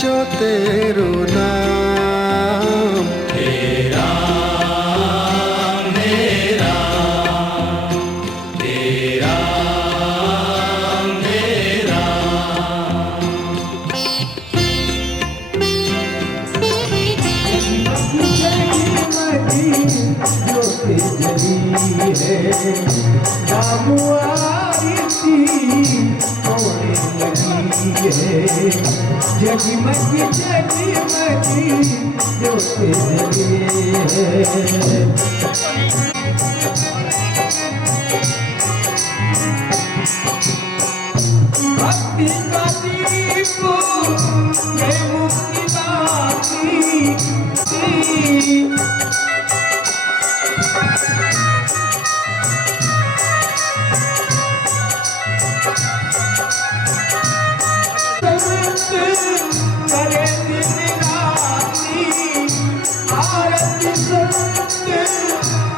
सचो तेरो नाम। हे राम हे राम हे राम हे राम। जगमगी जगमगी ज्योत जली है। भक्ति का दीप ये मुक्ति बाती। करे दिन राती आरती संत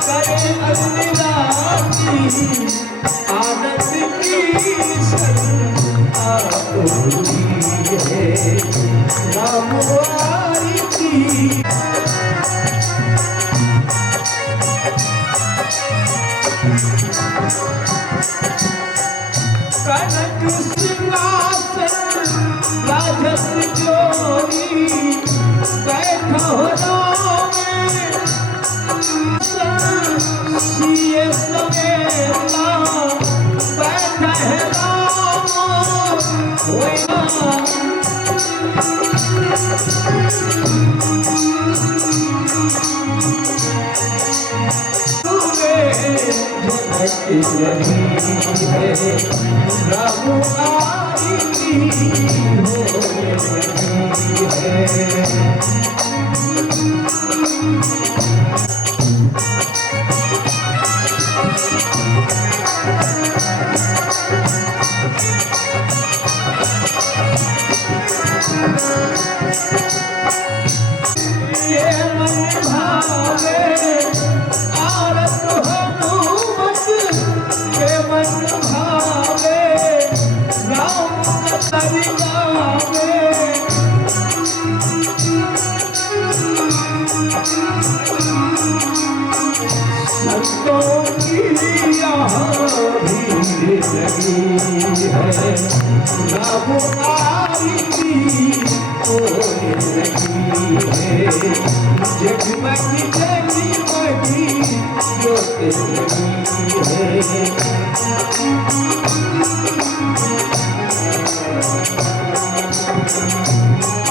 करे अविराती। आनंद की संतापुरी है राम आरती। कनक सिंहासन राजस जोरी बैठा हो राम सिए समेता बैठा है राम होए राम। राम आरती ये मन भावे आरत हनुमत ये मन भावे राम कतरी गावे। संतों की यहाँ भीड़ लगी है राम आरती होने लगी है। जगमगी जगमगी ज्योत जली है।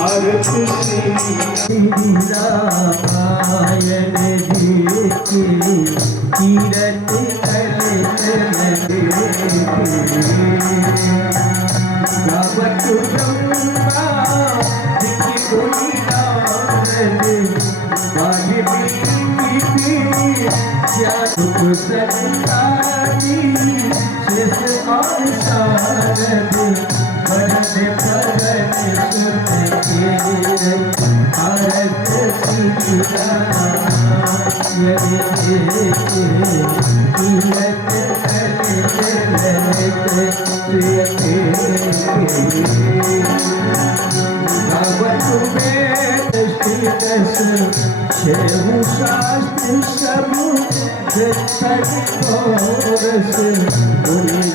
अर्थ रामायण देखी कीरत गावत ब्रह्मा दिखी कोई नारद वाल्मीकि क्या दुख संसारी शेष और शारद भरत भरत सुत के आरत सीता शास्त्र सब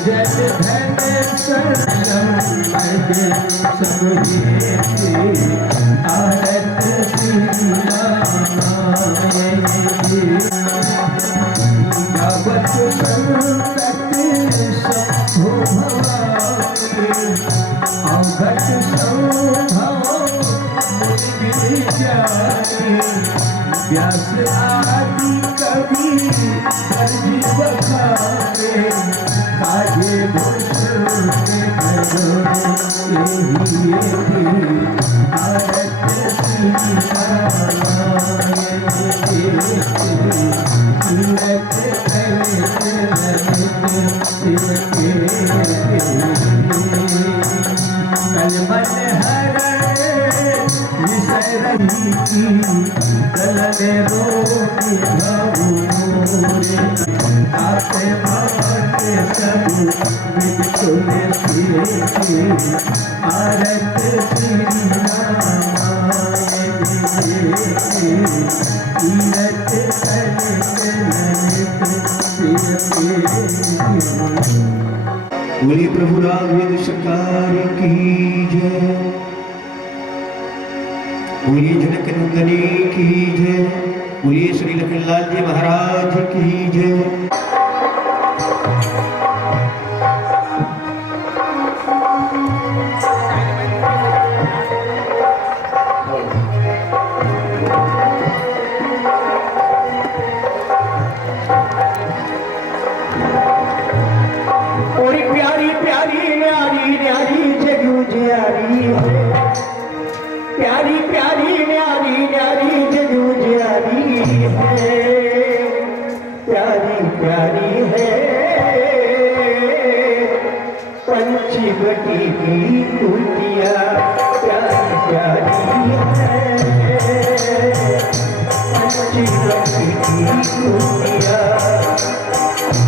जग धन सब आरत गावत संतत शंभो भवानी अवघट संभव मुनि जानी। व्यास आदि कवि अर्जी बखाने काजे भूषण के आरत कलमन हरे विषय रही दलने रोटी भावु मोरे आते भावते सब विद तुले आरत श्री बोलिए प्रभु राघवेंद्र सरकार की जय। बोलिए जनक नंदनी की जय। बोलिए श्री लखनलाल जी महाराज की जय। प्यारी प्यारी न्यारी न्यारी जगू जियारी है। प्यारी प्यारी न्यारी न्यारी जगू जियारी है। प्यारी प्यारी है पंछी बटी की कुटिया। प्यारी प्यारी है पंछी बटी की कुटिया।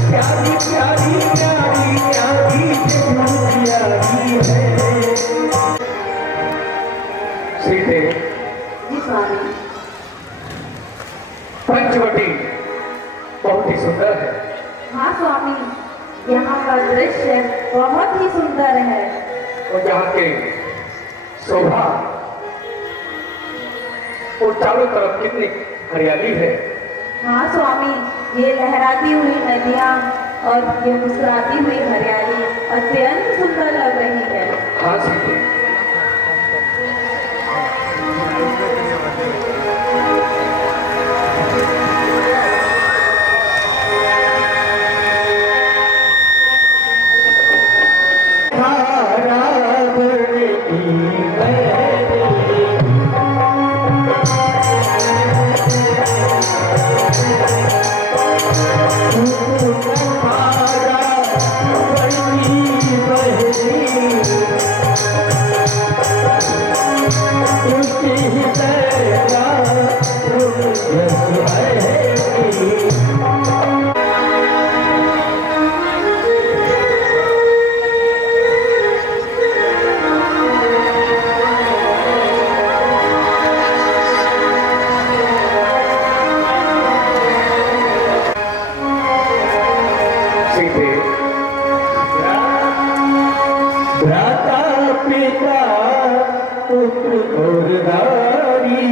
प्यारी प्यारी प्यारी प्यारी प्यारी है। सीते जी स्वामी। पंचवटी बहुत ही सुंदर है। हाँ स्वामी, यहाँ का दृश्य बहुत ही सुंदर है। और यहाँ के शोभा और चारों तरफ कितनी हरियाली है। हाँ स्वामी, ये लहराती हुई नदियाँ और ये मुस्कुराती हुई हरियाली अत्यंत सुंदर लग रही है। हाँ सीते, भ्राता पिता पुत्र और नारी।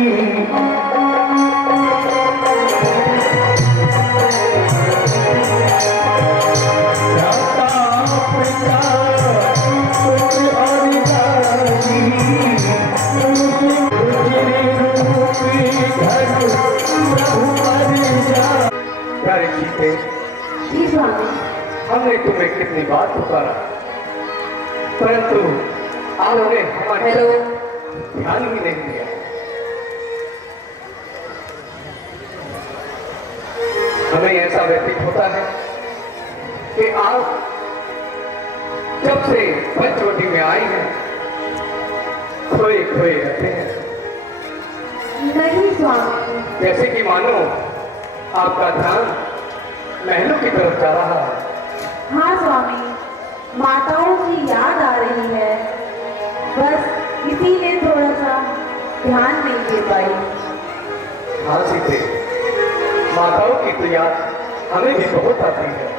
भ्राता पिता पुत्र और नारी। प्यारे सीते, जी स्वामी। हमने तुम्हें कितनी बार पुकारा, परंतु आप लोगों ने हमारे ध्यान ही नहीं दिया। हमें ऐसा व्यतीत होता है कि आप जब से पंचवटी में आई हैं खोए खोए रहते हैं। नहीं स्वामी। जैसे कि मानो आपका ध्यान महलों की तरफ जा रहा है। हाँ स्वामी, माताओं की याद आ रही है, बस इसीलिए थोड़ा सा ध्यान नहीं दे पाई। हाँ सीते, माताओं की तो याद हमें भी बहुत आती है।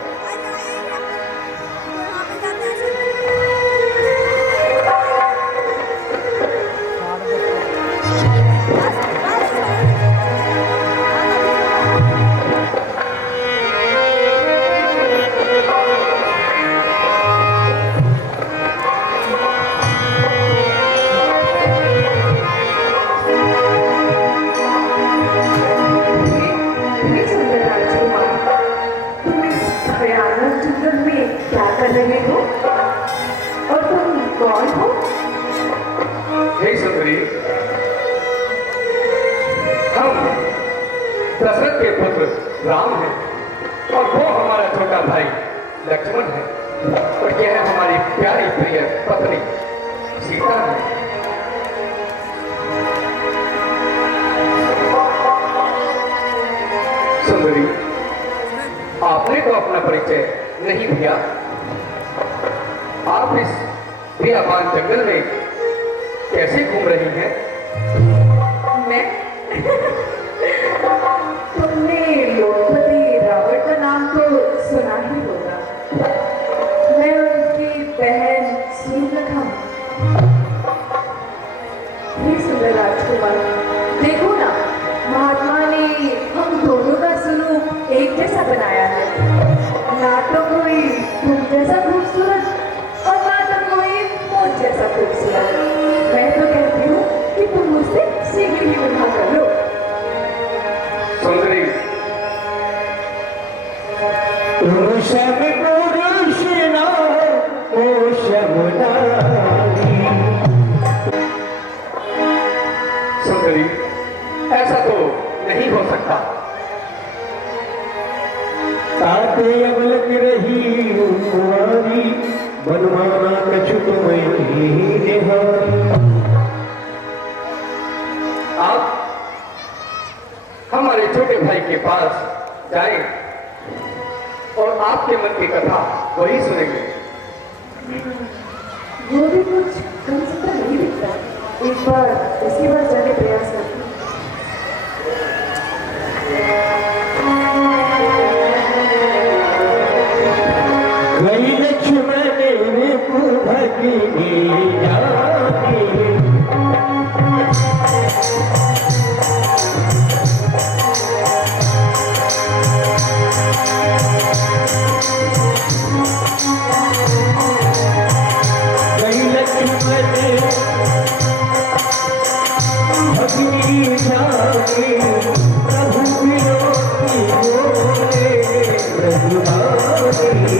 हे सुंदरी, हम दशरथ के पुत्र राम हैं और वो हमारा छोटा भाई लक्ष्मण है और यह हमारी प्यारी प्रिय पत्नी सीता है। सुंदरी, आपने तो अपना परिचय नहीं दिया। आप इस बियाबान जंगल में कैसे घूम रही हैं? मैं तुमने लोकपति रावण का नाम तो सुना ही होगा। मैं उनके तुम शब पुरुष ना हो शब नारी। सुंदरी, ऐसा तो नहीं हो सकता। ताते अब लग रही कुंवारी, बनवाना कछु तुम्हें निहारी। आप हमारे छोटे भाई के पास जाएं और आपके मन की कथा वही सुनेंगे। वो भी कुछ कम से कम नहीं दिखता। एक बार इसके बाद जाने प्रयास करती हूँ। वही लक्ष्मण भगिनी जानी, वही लक्ष्मण भगिनी जानी, प्रभु विरोधी बोले ब्रह्मानी।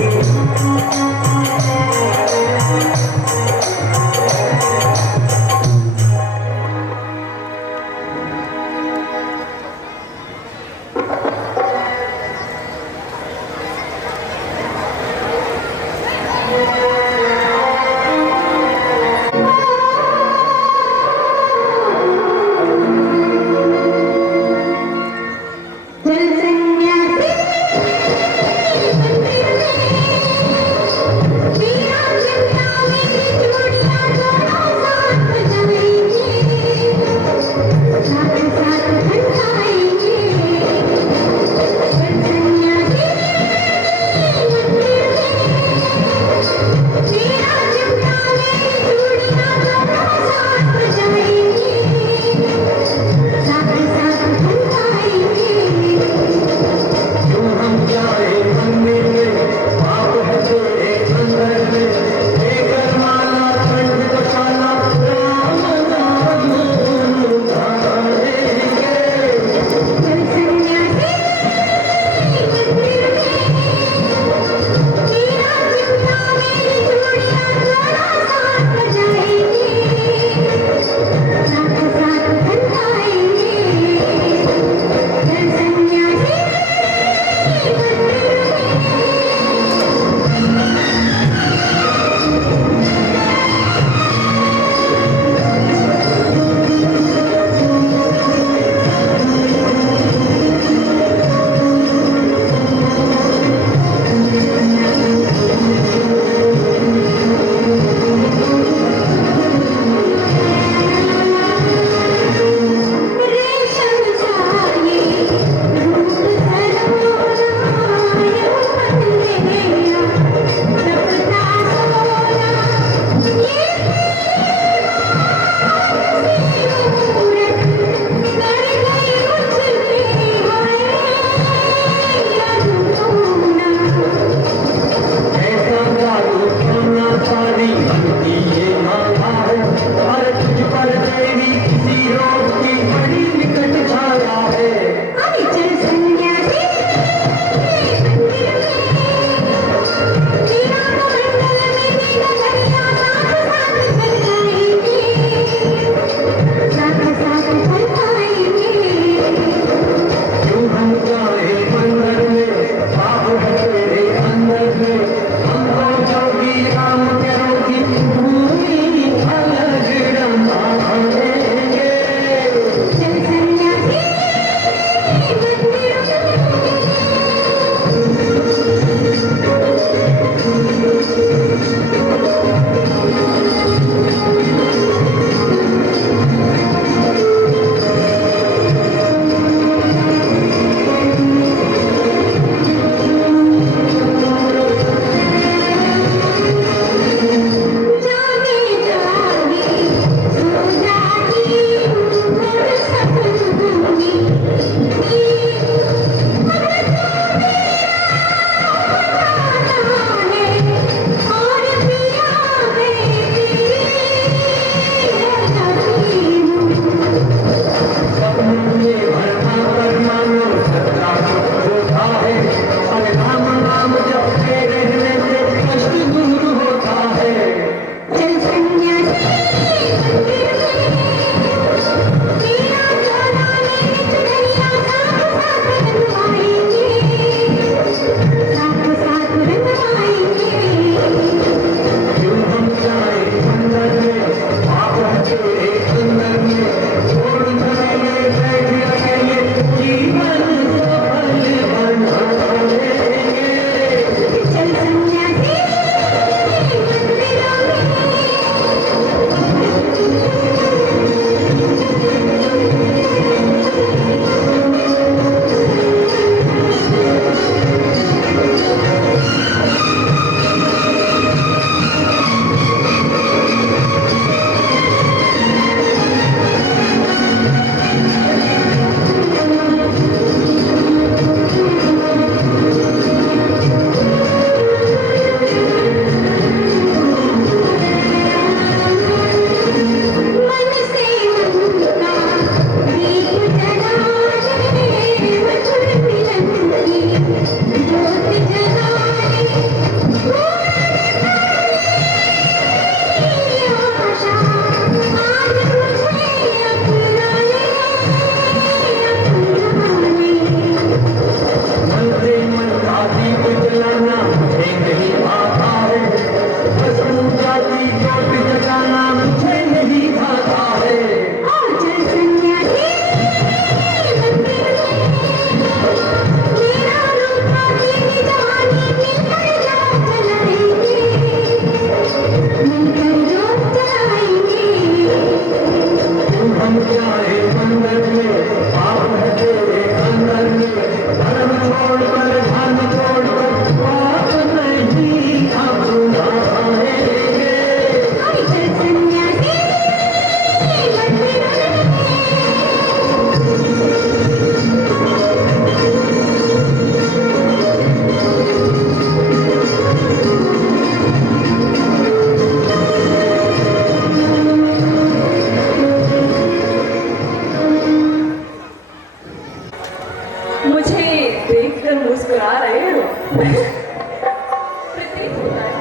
प्रतीत होता है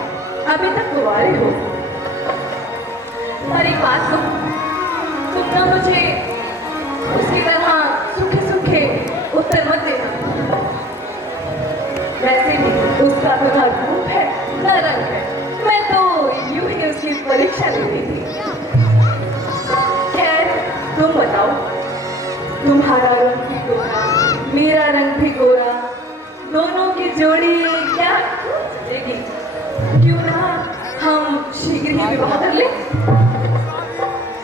अभी तक कुंवारे हो। पर एक बात सुन, तुम ना मुझे उसकी तरह सूखे सूखे उत्तर मत देना। वैसे भी उसका तो ना रूप है ना रंग है, मैं तो यूं ही उसकी परीक्षा ले रही थी। खैर तुम बताओ, तुम्हारा रंग भी गोरा, मेरा रंग भी गोरा, दोनों की जोड़ी क्या चलेगी? क्यों ना हम शीघ्र ही विवाह कर ले?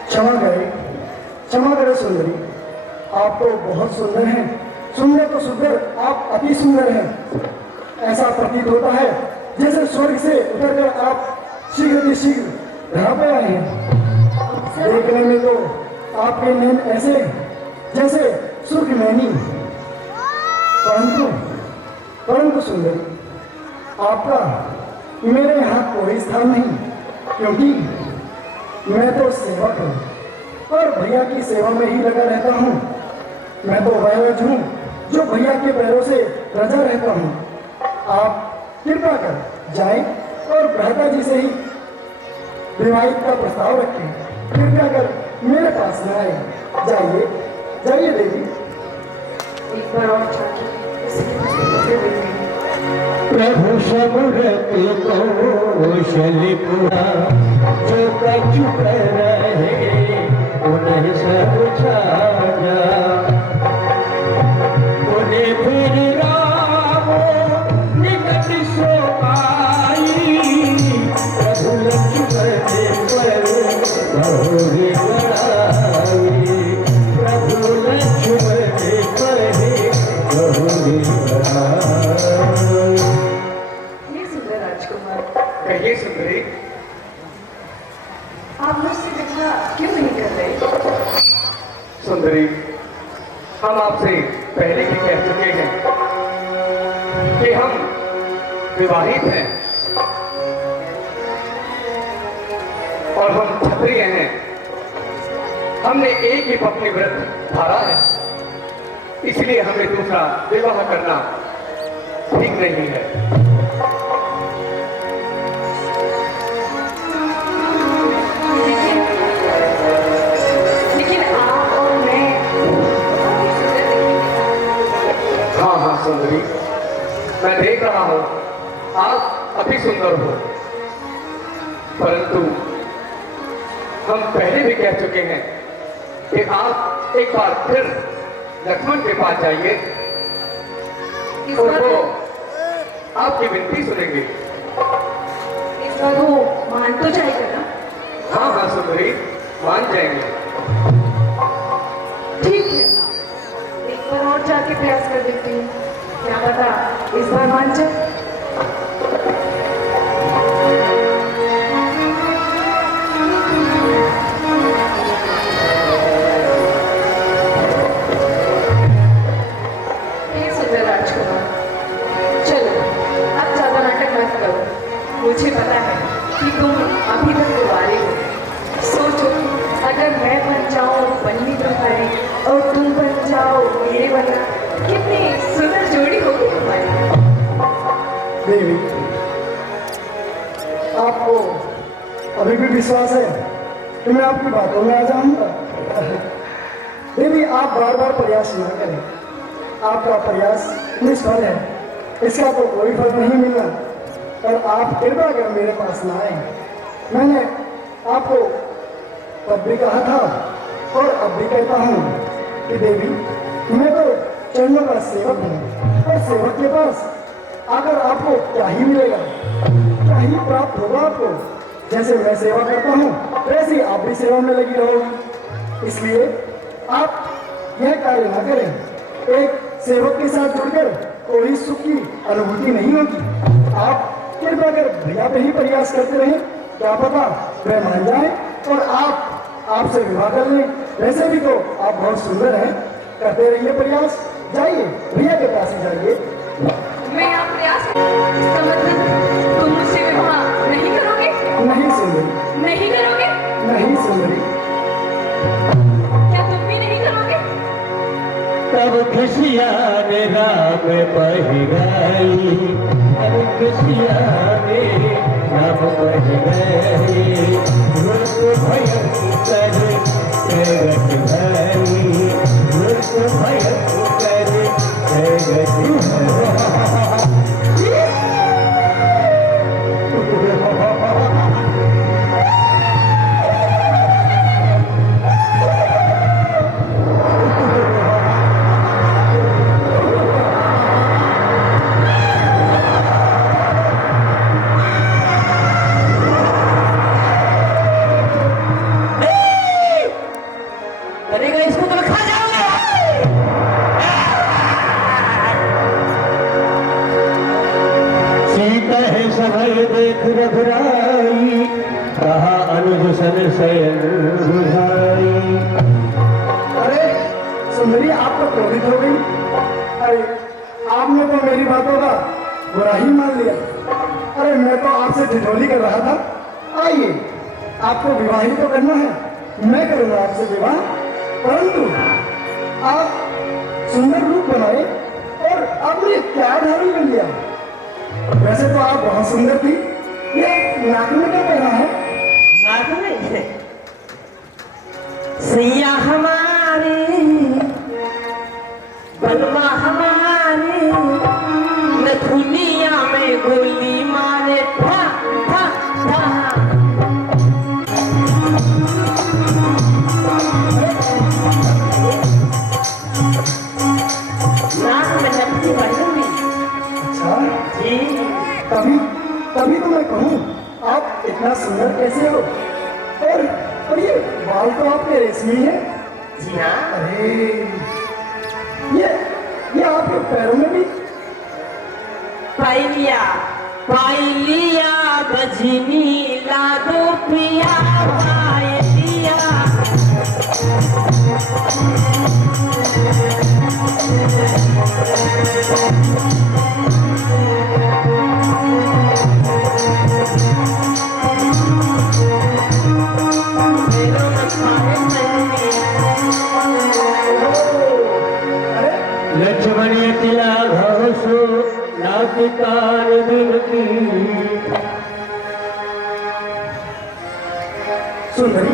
क्षमा करें सुंदरी, आप तो बहुत सुंदर हैं। सुंदर तो सुंदर, आप अति सुंदर हैं। ऐसा प्रतीत होता है जैसे स्वर्ग से उतरकर आप शीघ्र ही शीघ्र यहाँ पे आए हैं। देखने में तो आपके नैन ऐसे जैसे सुर्खमैनी, परंतु सुंदरी, आपका मेरे यहाँ कोई स्थान नहीं, क्योंकि मैं तो सेवक हूँ और भैया की सेवा में ही लगा रहता हूँ। मैं तो वैवज हूँ जो भैया के पैरों से रजा रहता हूँ। आप कृपा कर जाएं और भ्राता जी से ही विवाहित का प्रस्ताव रखें। कृपया कर मेरे पास न आए। जाइए जाइए देवी। एक बार और जाके प्रभु समृत कौशलिपुरा जो कछु कर रहे उन्हें सब छाया, उन्हें फिर रामो निकट सो पाई। प्रभु लक्ष्मण पर बहुरी बढ़ाई, प्रभु लक्ष्मण पर बहुरी बढ़ाई। ये सुंदर राजकुमार, कहिए सुंदरी, आप मुझसे विवाह क्यों नहीं कर रहे? सुंदरी, हम आपसे पहले ही कह चुके हैं कि हम विवाहित हैं और हम क्षत्रिय हैं। हमने एक ही पत्नी व्रत धारा है, इसलिए हमें दूसरा विवाह करना ठीक नहीं है। लेकिन आप और मैं काफी सुंदर दिखेंगे। हाँ हाँ सुंदरी, मैं देख रहा हूँ आप अति सुंदर हो, परंतु हम पहले भी कह चुके हैं कि आप एक बार फिर लक्ष्मण के पास जाइए इस और बार वो आपकी विनती सुनेंगे। इस बार वो मान तो जाएगा ना? हाँ हाँ सुंदरी, मान जाएंगे। ठीक है, एक बार और जाके प्रयास कर देती हूँ, क्या पता इस बार मान जाए। हे सुंदर राजकुमार, चलो अब ज्यादा नाटक मत करो। मुझे पता है कि तुम अभी तक कुंवारे हो। सोचो, अगर मैं बन जाऊं बन्नी तुम्हारी और तुम बन जाओ मेरे बना, कितनी सुंदर जोड़ी होगी हमारी। देवी, आपको अभी भी विश्वास है कि मैं आपकी बातों में आ जाऊंगा? देवी, आप बार बार प्रयास न करें। आपका प्रयास निष्फल है, इसका तो कोई फल नहीं मिलना। पर आप कृपया कर मेरे पास न आए। मैंने आपको तब भी कहा था और अब भी कहता हूँ कि देवी, मैं तो चरणों का सेवक हूँ और सेवक के पास आकर आपको क्या ही मिलेगा, क्या ही प्राप्त होगा आपको? जैसे मैं सेवा करता हूँ वैसे ही आप भी सेवा में लगी रहोगी। इसलिए आप यह कार्य न करें। एक सेवक के साथ जुड़कर कोई सुख की अनुभूति नहीं होगी। आप कृपया कर भैया पे ही प्रयास करते रहें, क्या पता वह मान जाए और आपसे विवाह कर लें। वैसे भी तो आप बहुत सुंदर हैं, करते रहिए प्रयास। जाइए भैया के पास ही जाइए। मैं यहाँ प्रयास, इसका मतलब तुम मुझसे विवाह नहीं करोगे? नहीं सुंदरी, नहीं करोगे? नहीं सुंदरी। क्या तुम भी नहीं करोगे? तब खिसिया ने राम बहि गई, तब खिसिया ने राम बहि गई, रूप भयंकर जगत भरी, रूप भयंकर जगत भरी। रघुराई कहा अनुज सन शयन बुझाई। अरे सुंदरी, आप तो क्रोधित हो गई। अरे आपने तो मेरी बातों का बुरा ही मान लिया। अरे मैं तो आपसे ठिठोली कर रहा था। आइए, आपको विवाह ही तो करना है, मैं करूंगा आपसे विवाह। परंतु आप सुंदर रूप बनाए और आपने क्या धारण कर लिया। वैसे तो आप बहुत सुंदर थी। ये नाक में क्या पहना है? नाक में सैया हमारे, बलवा हमारे, नथुनिया में गोली मारे था था था। नाक में नथुनी पहनूंगी। अच्छा जी, तभी तो मैं कहूँ आप इतना सुंदर कैसे हो। और ये बाल तो आपके रेशमी है। जी हाँ। अरे ये आपके पैरों में भी। पाइलिया पाइलिया बजनी ला दो पिया पाइलिया। लक्ष्मण तिला घोषो नातिकार बिनती। सुंदरी,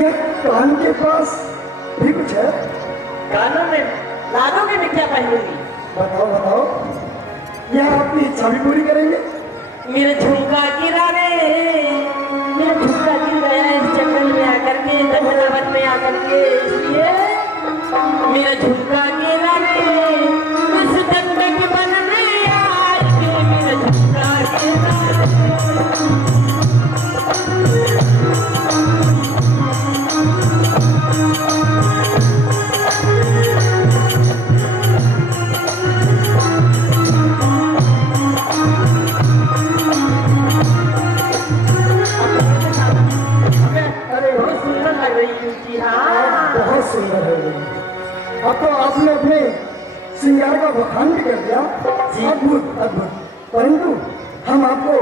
ये कान के पास भी कुछ है? कानों में लादोगे में क्या पहनूंगी? बताओ बताओ, यह आपकी इच्छा भी पूरी करेंगे। मेरे झुमका गिरा रे, मेरा झुमका गिर गया इस जंगल में आकर के, दंडनावत में आकर के, इसलिए मेरा झुमका गिरा रे, इस जंगल के बन में आके मेरा झुमका गिरा रे। बहुत सुंदर लग रही है। जी हाँ, बहुत सुंदर है। अब तो आपने अपने श्रृंगार का बखान भी कर दिया। अद्भुत अद्भुत। परंतु हम आपको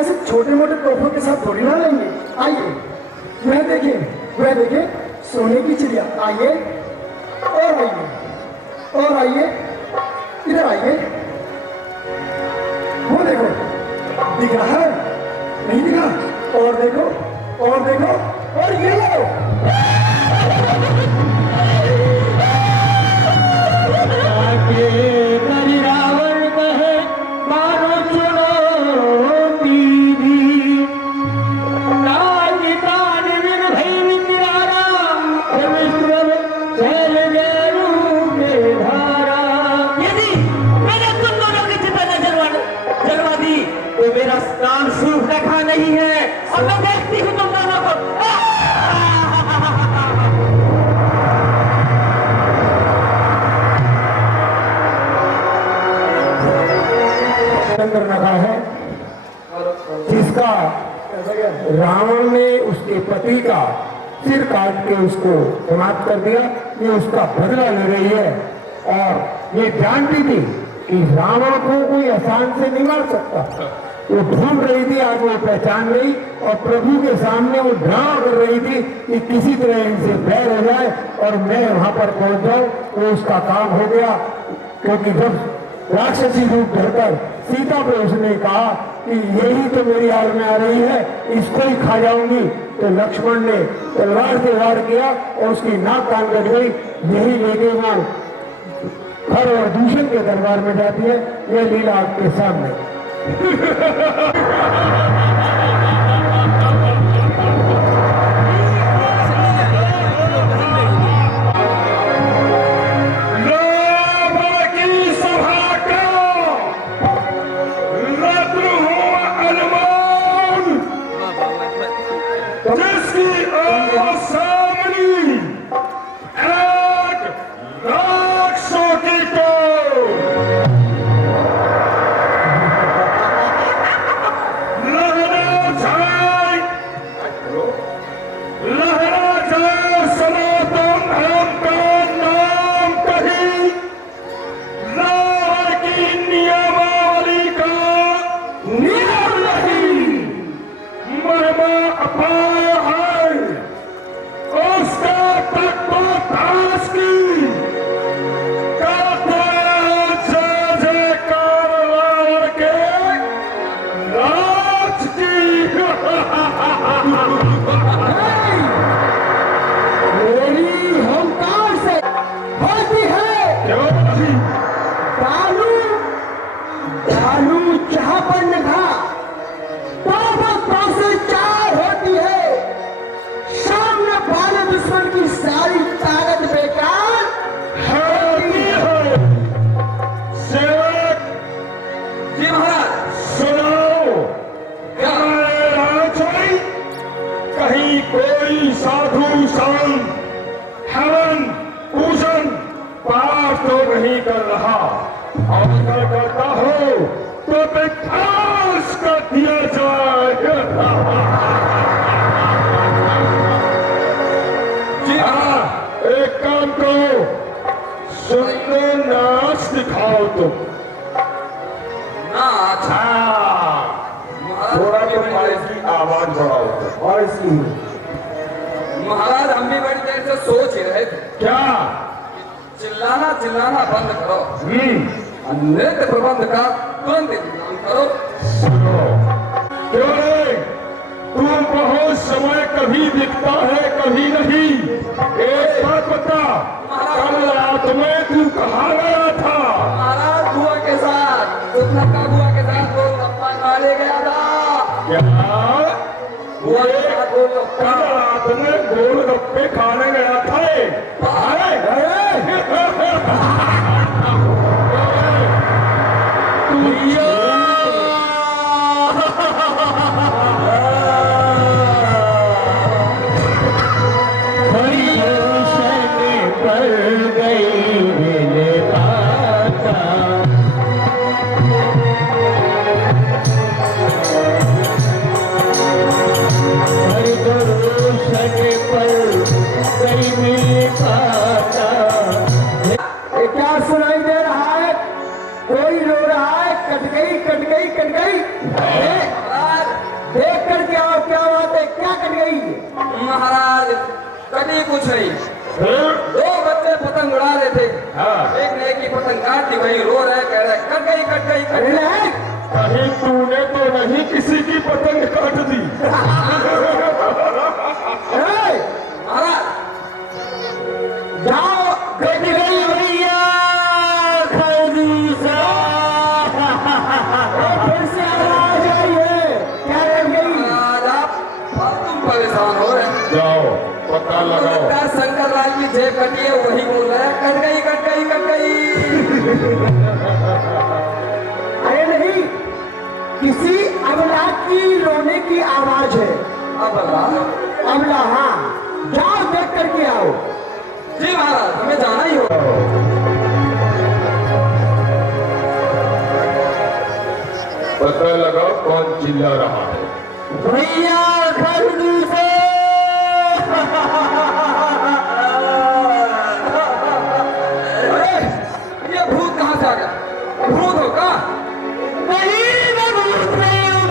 ऐसे छोटे मोटे तोहफों के साथ थोड़ी ना लेंगे। आइए, वह देखिए सोने की चिड़िया। आइए और आइए, इधर आइए। वो देखो, दिख रहा है? नहीं दिखा? और देखो और ये लो। रावण कहे मारो चुनौती दी, राजदान बिन भई विचारा, विश्रम शैल जरू के धारा। यदि मैंने तुम दोनों की चिता न जलवा दी तो मेरा नाम शुभ रखा नहीं है। और मैं देखती हूँ तुम दोनों को। चंद्र रखा है जिसका रावण ने उसके पति का सिर काट के उसको समाप्त कर दिया। ये उसका बदला ले रही है और ये जानती थी कि रावण को कोई आसान से नहीं मार सकता, वो ढूंढ रही थी, आज वो पहचान गई और प्रभु के सामने वो ड्रामा कर रही थी कि किसी तरह इनसे बैर हो जाए और मैं वहां पर पहुंच जाऊं। वो उसका काम हो गया, क्योंकि जब राक्षसी रूप धरकर सीता पे उसने कहा कि यही तो मेरी आड़ में आ रही है, इसको ही खा जाऊंगी, तो लक्ष्मण ने तलवार से वार किया और उसकी नाक कान कट गई। यही लेके वो खर और दूषण के दरबार में जाती है। यह लीला आपके सामने। महाराज हम भी बड़ी देर से सोच ही रहे थे क्या चिल्लाना बंद करो, नृत्य प्रबंध का तुरंत इंतजाम करो। क्यों रे? तू बहुत समय कभी दिखता है कभी नहीं। एक बात बता, कल रात में तू कहाँ गया था? महाराज बुआ के साथ, का बुआ के साथ गोलगप्पा खाने गया था। क्या? बुआ के साथ गोलगप्पा, कल रात में गोलगप्पे खाने गया था? महाराज कभी कुछ नहीं, दो बच्चे पतंग उड़ा रहे थे। एक ने की पतंग काट दी, वही रो रहे, कह रहे कट गई कट गई कट गई। कहीं तूने तो नहीं किसी की पतंग काट दी? महाराज जाओ, कट गई भैया खरदूसा। फिर से आवाज आई है, क्या कट गई? महाराज आप तुम परेशान हो रहे हैं। जाओ पता लगाओ। शंकर लाल की जेब कटी है, वही बोल रहा है कट गई कट गई कट गई। अरे नहीं, किसी अबला की रोने की आवाज है। अबला? हाँ, जाओ देख करके आओ। जी महाराज, हमें जाना ही होगा। पता लगाओ कौन चिल्ला रहा है। भैया खरदूसे। ये भूत कहाँ से आ गया? भूत हो का? नहीं, मैं भूत नहीं हूँ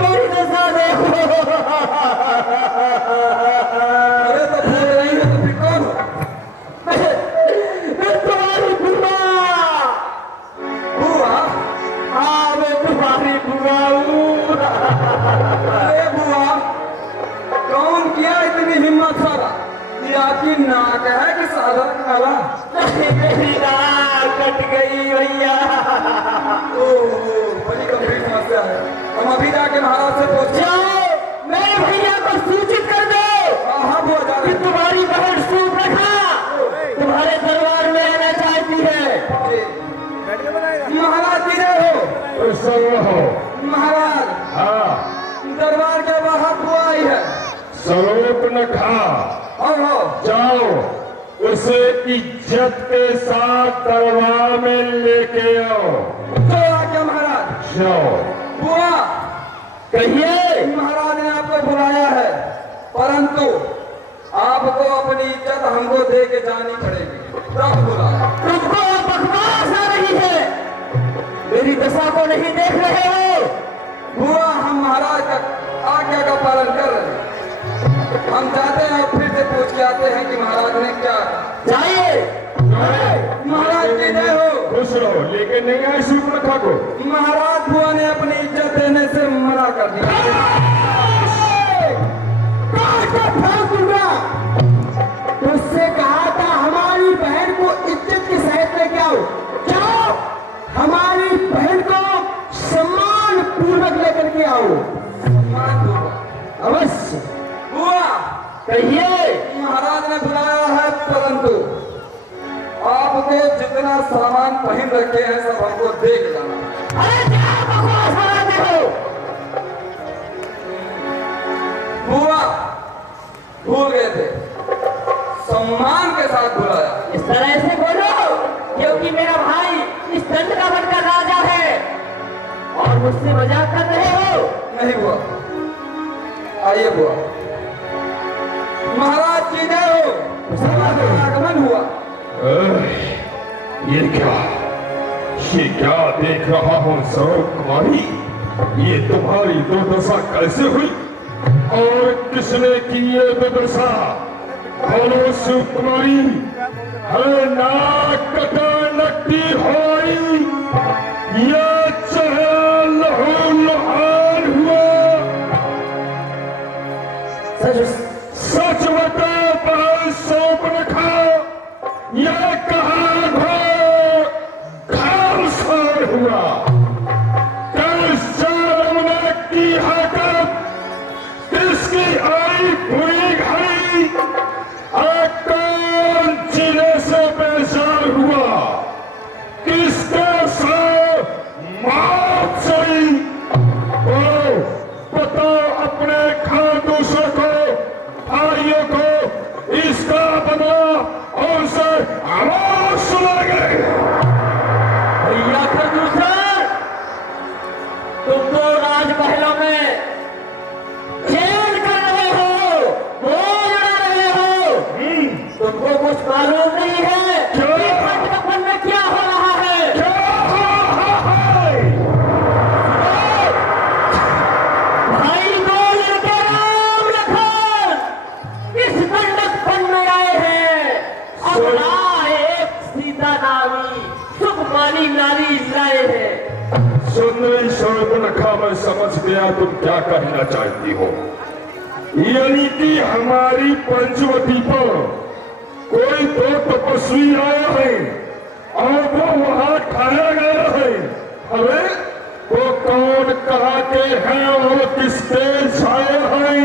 अरे तो बोल रही है तो फिर कौन हो? मैं तुम्हारी बुआ। बुआ? हाँ मैं तुम्हारी बुआ हूँ। अरे बुआ, कौन किया इतनी हिम्मत सारा? ये आपकी नाक है कि साधारण काला? मेरी नाक कट गई भैया। ओहो, बड़ी गंभीर समस्या है। हम अभी जाके महाराज से पूछते हैं। जाओ मेरे भैया को सूचित कर दो हाँ बुआ जा कि रहे तुम्हारी बहन सुप्रखा तुम्हारे दरबार में आना चाहती है। हैं। महाराज जी जय हो। प्रसन्न हो। महाराज, हाँ, दरबार के बाहर बुआ आई है। स्वरूप न खा। और हो जाओ उसे इज्जत के साथ दरबार में लेके आओ। तो आज्ञा महाराज। जाओ। बुआ, कहिए महाराज ने आपको बुलाया है, परंतु आपको अपनी इज्जत हमको दे के जानी पड़ेगी। तब बुलाया। तुमको बकवास आ रही है। मेरी दशा को नहीं देख रहे हो। बुआ, हम महाराज का आज्ञा का पालन कर रहे हैं। हम जाते हैं और फिर से पूछ के आते हैं कि महाराज ने क्या कहा। जाइए। महाराज की जय हो। खुश रहो, लेकिन नहीं आए सुप्रखा को। महाराज, बुआ ने अपनी इज्जत देने से मना कर दिया। तुझसे कहा था हमारी बहन को इज्जत के सहित लेके आओ। जाओ हमारी बहन को सम्मान पूर्वक लेकर के आओ। सम्मान बुआ। अवश्य। बुआ, कहिए महाराज ने बुलाया है, परंतु आपको जितना सामान पहन रखे हैं सब हमको देख जाना। अरे क्या बकवास बनाते हो। बुआ, भूल गए थे, सम्मान के साथ बुलाया। इस तरह से बोलो क्योंकि मेरा भाई इस दंड का बनकर राजा है और मुझसे मजाक कर रहे हो। नहीं बुआ, आइए बुआ। महाराज की जय हो। सभा का आगमन हुआ। ये क्या देख रहा हूँ स्वरूप कुमारी? ये तुम्हारी दुर्दशा कैसे हुई और किसने की ये दुर्दशा? बोलो शिव कुमारी। अरे नाक कटा नकटी होई या चेहरा लहू लुहान हुआ? सच बताओ बहन सुप्रखा, यह कहाँ घावसार हुआ? किस जालम ने की हरकत? किसकी आई बुरी घड़ी? कौन जीने से बेजार हुआ? किसके साथ मौत सही? बताओ अपने खानदूसों को, भाइयों को इसका बदला और से आवाज सुनाएंगे। भैया खरदूसर, तुम तो राजमहलों में खेल कर रहे हो, बोल रहे हो। तुमको कुछ मालूम नहीं है कि पंचकपन में क्या हो रहा है। भाई दो लड़के राम लखन इस पंचकपन में आए हैं और एक सीता नामी सुखमानी नारी लाए हैं। सुंदरी शोभनखा, मैं समझ गया तुम क्या कहना चाहती हो। यानी कि हमारी पंचवटी पर कोई दो तपस्वी आया है और वो वहां ठहर गया है। अरे वो कौन कहा के हैं और किसके छाए हैं?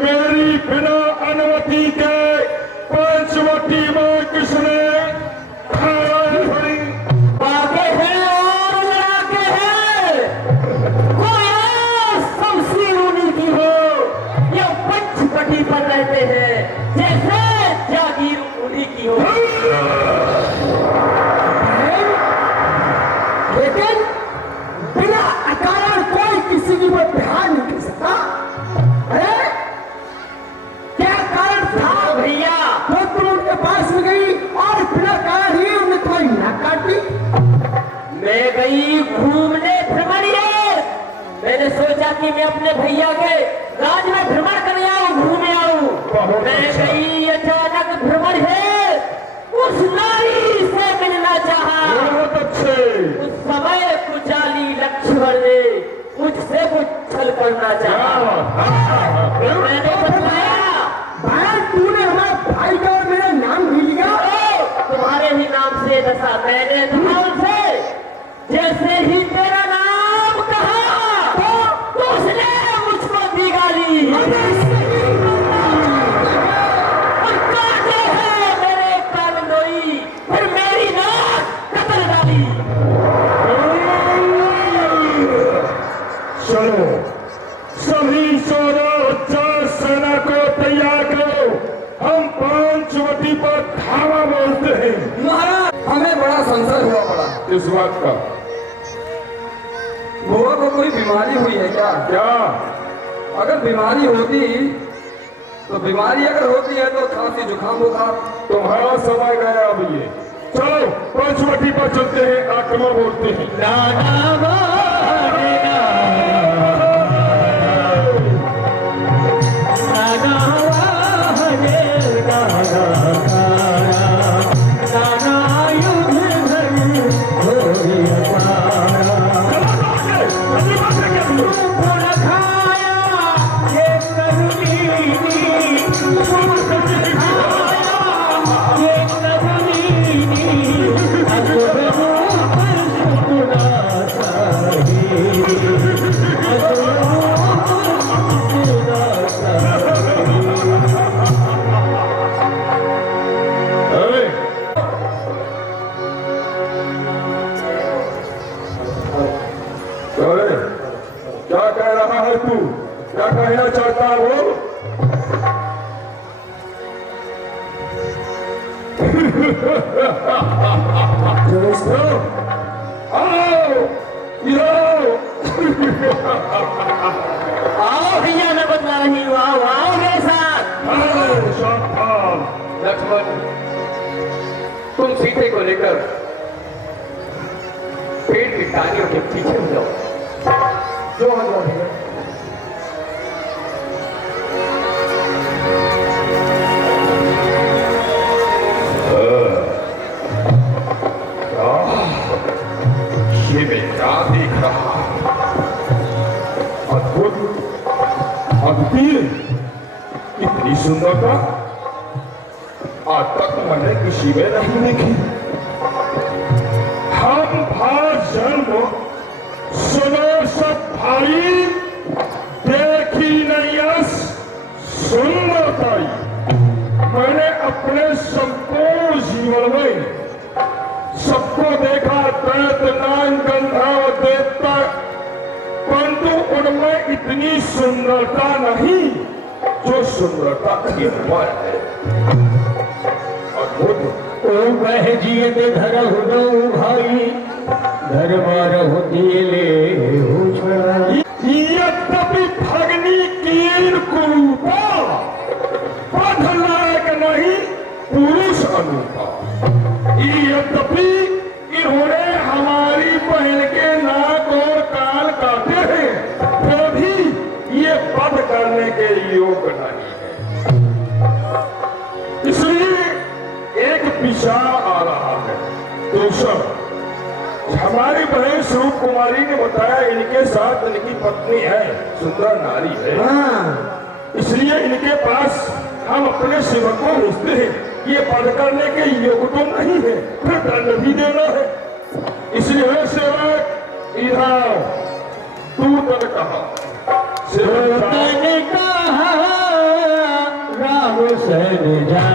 मेरी बिना अनुमति के पंचवटी में किसने ठहराए हैं? बागे हैं और लड़ाके हैं। कोई शमशीर उन्हीं की हो, ये पंचवटी पर रहते हैं जैसे जागीर उन्हीं की हो। लेकिन बिना अकारण कोई किसी की पर ध्यान नहीं कर सकता। अरे क्या कारण था भैया वो तुम उनके पास में गई और बिना कारण ही उन्हें तुम्हारी नाक काट दी? मैं गई घूमने भ्रमणिए। मैंने सोचा कि मैं अपने भैया के राज में भ्रमण करने आऊं, घूमे आऊं। बहुत मैं अच्छा। कहीं अचानक भ्रमण है उस नारी से मिलना चाहा। बहुत अच्छे। उस समय कुचाली लक्ष्मण ने मुझसे कुछ छल करना चाहा। मैंने बतलाया भाई तूने हमारे भाई का और मेरा नाम भी लिया। तुम्हारे ही नाम से दशा मैंने धमाल से जैसे ही तेरा नाम कहा तो उसने मुझको दी गाली और काटे हैं मेरे कानोई, फिर मेरी नाक कतर डाली। चलो सभी चोरों चार सेना को तैयार करो, हम पांचवटी पर धावा बोलते हैं। महाराज हमें बड़ा संशय हुआ पड़ा। इस बात का बुआ को कोई बीमारी हुई है क्या? क्या? अगर बीमारी होती तो बीमारी अगर होती है तो खांसी जुकाम बुखार। तुम्हारा समय गया अब ये। चलो पंचवटी पर चलते हैं, आक्रमण बोलते हैं। क्या कह रहा है तू? क्या कहना चाहता है वो? आओ भैया, मैं बतला रही हूँ, आओ आओ मेरे साथ। लक्ष्मण तुम सीते को लेकर पेड़ की टालियों के पीछे हो जाओ। जो आ जाओ भैया। ये मैं क्या देख रहा? अद्भुत, अद्वितीय, इतनी सुंदरता आज तक मैंने किसी में नहीं देखी। हम भाई जन्म सुनो सब भाई, देखी नहीं यश सुंदरताई मैंने अपने संपूर्ण जीवन में सबको देखा, दैत नान गंधर्व देवता, परंतु उनमें इतनी सुंदरता नहीं जो सुंदरता की उम्र है। अद्भुत। ओ बह जियत धरहु भाई, धर्मार होती ले हो छुड़ाई। यद्यपि भगनी कीर कुरूपा, पद लायक नहीं पुरुष अनुपा। यद्यपि इन्होंने हमारी बहन के नाक और कान काटे हैं, फिर भी ये वध करने के योग नहीं है। इसलिए एक विचार आ रहा है। दूसरा, हमारी बहन स्वरूप कुमारी ने बताया इनके साथ इनकी पत्नी है, सुंदर नारी है। इसलिए इनके पास हम अपने सेवक को भेजते हैं। ये पद करने के योग तो नहीं है, फिर दंड भी देना है। इसलिए सेवक इधर तू तब कहा, सेवक मैंने कहा राम सैन जा